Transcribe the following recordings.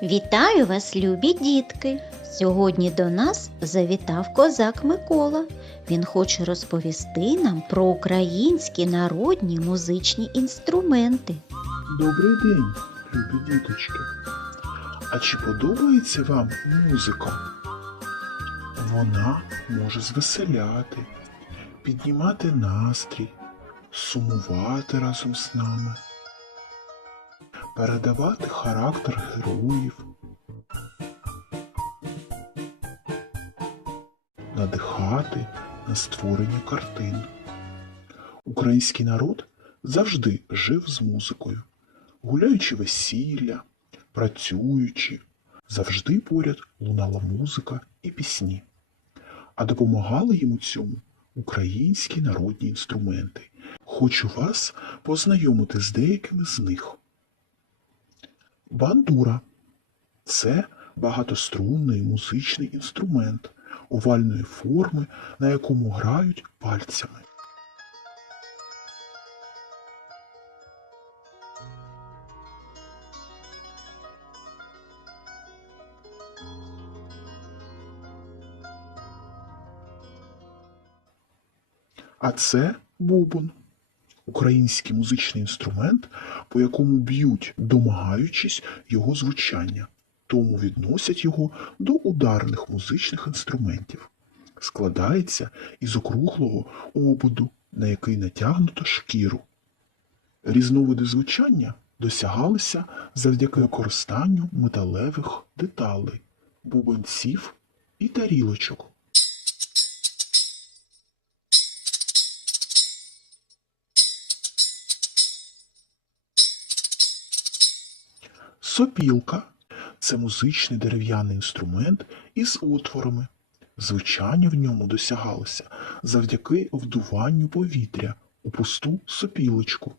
Вітаю вас, любі дітки! Сьогодні до нас завітав козак Микола. Він хоче розповісти нам про українські народні музичні інструменти. Добрий день, любі діточки. А чи подобається вам музика? Вона може звеселяти, піднімати настрій, сумувати разом з нами, передавати характер героїв, надихати на створення картин. Український народ завжди жив з музикою гуляючи весілля, працюючи, завжди поряд лунала музика і пісні, а допомагали йому цьому українські народні інструменти. Хочу вас познайомити з деякими з них. Бандура це багатострунний музичний інструмент овальної форми, на якому грають пальцями. А це бубон. Український музичний інструмент, по якому б'ють, домагаючись його звучання, тому відносять його до ударних музичних інструментів. Складається із округлого ободу, на який натягнуто шкіру. Різновиди звучання досягалися завдяки використанню металевих деталей, бубенців і тарілочок. Сопілка це музичний дерев'яний інструмент із отворами. Звучання в ньому досягалося завдяки вдуванню повітря у пусту сопілочку,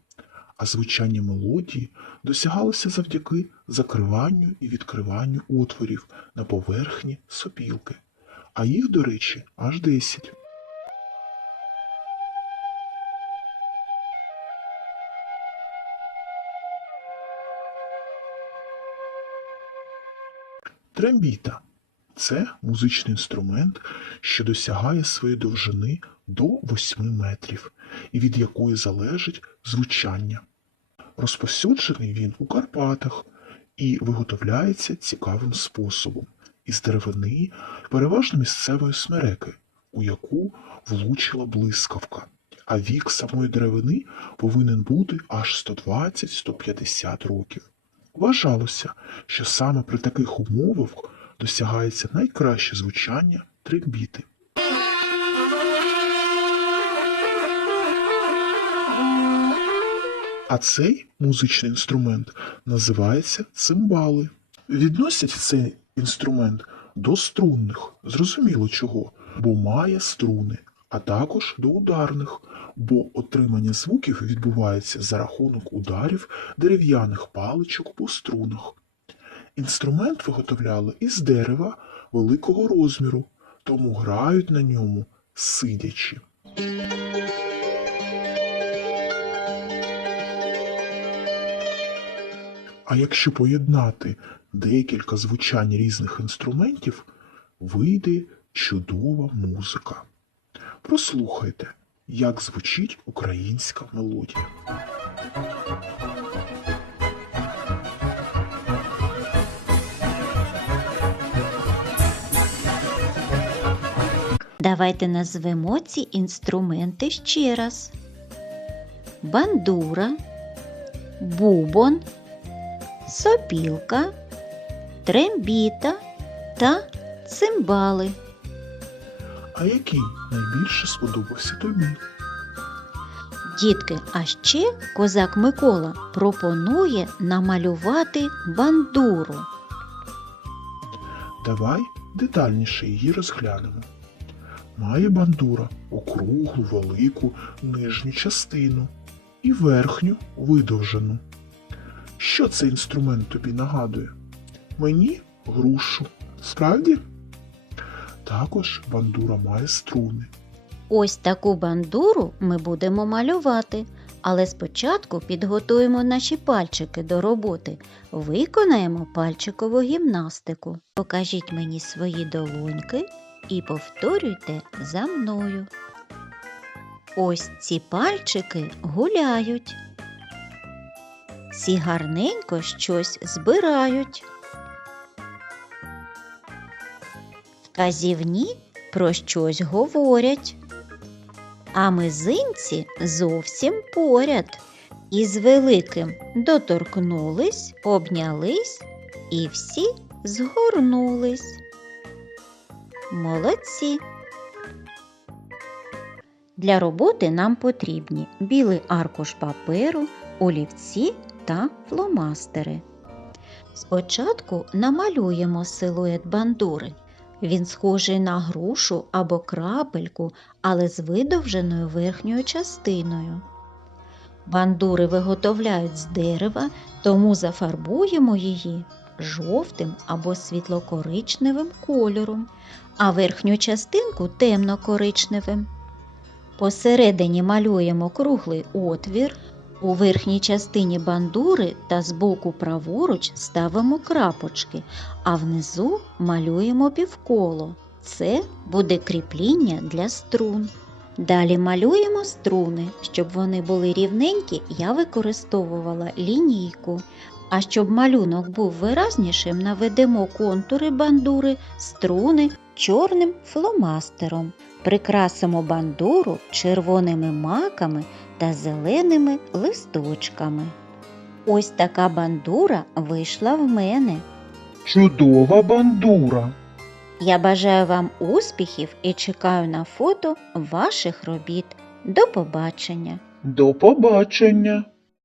а звучання мелодії досягалося завдяки закриванню і відкриванню отворів на поверхні сопілки. А їх, до речі, аж 10. Трембіта це музичний інструмент, що досягає своєї довжини до 8 метрів і від якої залежить звучання. Розповсюджений він у Карпатах і виготовляється цікавим способом із деревини, переважно місцевої смереки, у яку влучила блискавка. А вік самої деревини повинен бути аж 120-150 років. Вважалося, що саме при таких умовах досягається найкраще звучання трембіти. А цей музичний інструмент називається цимбали. Відносять цей інструмент до струнних, зрозуміло чого, бо має струни, а також до ударних, бо отримання звуків відбувається за рахунок ударів дерев'яних паличок по струнах. Інструмент виготовляли із дерева великого розміру, тому грають на ньому сидячи. А якщо поєднати декілька звучань різних інструментів, вийде чудова музика. Прослухайте, як звучить українська мелодія. Давайте назвемо ці інструменти ще раз: бандура, бубон, сопілка, трембіта та цимбали. А який найбільше сподобався тобі? Дітки, а ще козак Микола пропонує намалювати бандуру. Давай детальніше її розглянемо. Має бандура округлу, велику нижню частину і верхню видовжену. Що цей інструмент тобі нагадує? Мені грушу. Справді? Також бандура має струни. Ось таку бандуру ми будемо малювати. Але спочатку підготуємо наші пальчики до роботи. Виконаємо пальчикову гімнастику. Покажіть мені свої долоньки і повторюйте за мною. Ось ці пальчики гуляють. Ці гарненько щось збирають. Вказівні про щось говорять. А мизинці зовсім поряд. Із великим доторкнулись, обнялись і всі згорнулись. Молодці. Для роботи нам потрібні білий аркуш паперу, олівці та фломастери. Спочатку намалюємо силует бандури. Він схожий на грушу або крапельку, але з видовженою верхньою частиною. Бандури виготовляють з дерева, тому зафарбуємо її жовтим або світлокоричневим кольором, а верхню частинку темно-коричневим. Посередині малюємо круглий отвір. У верхній частині бандури та збоку праворуч ставимо крапочки, а внизу малюємо півколо. Це буде кріпління для струн. Далі малюємо струни. Щоб вони були рівненькі, я використовувала лінійку. А щоб малюнок був виразнішим, наведемо контури бандури, струни чорним фломастером. Прикрасимо бандуру червоними маками та зеленими листочками. Ось така бандура вийшла в мене. Чудова бандура. Я бажаю вам успіхів і чекаю на фото ваших робіт. До побачення! До побачення.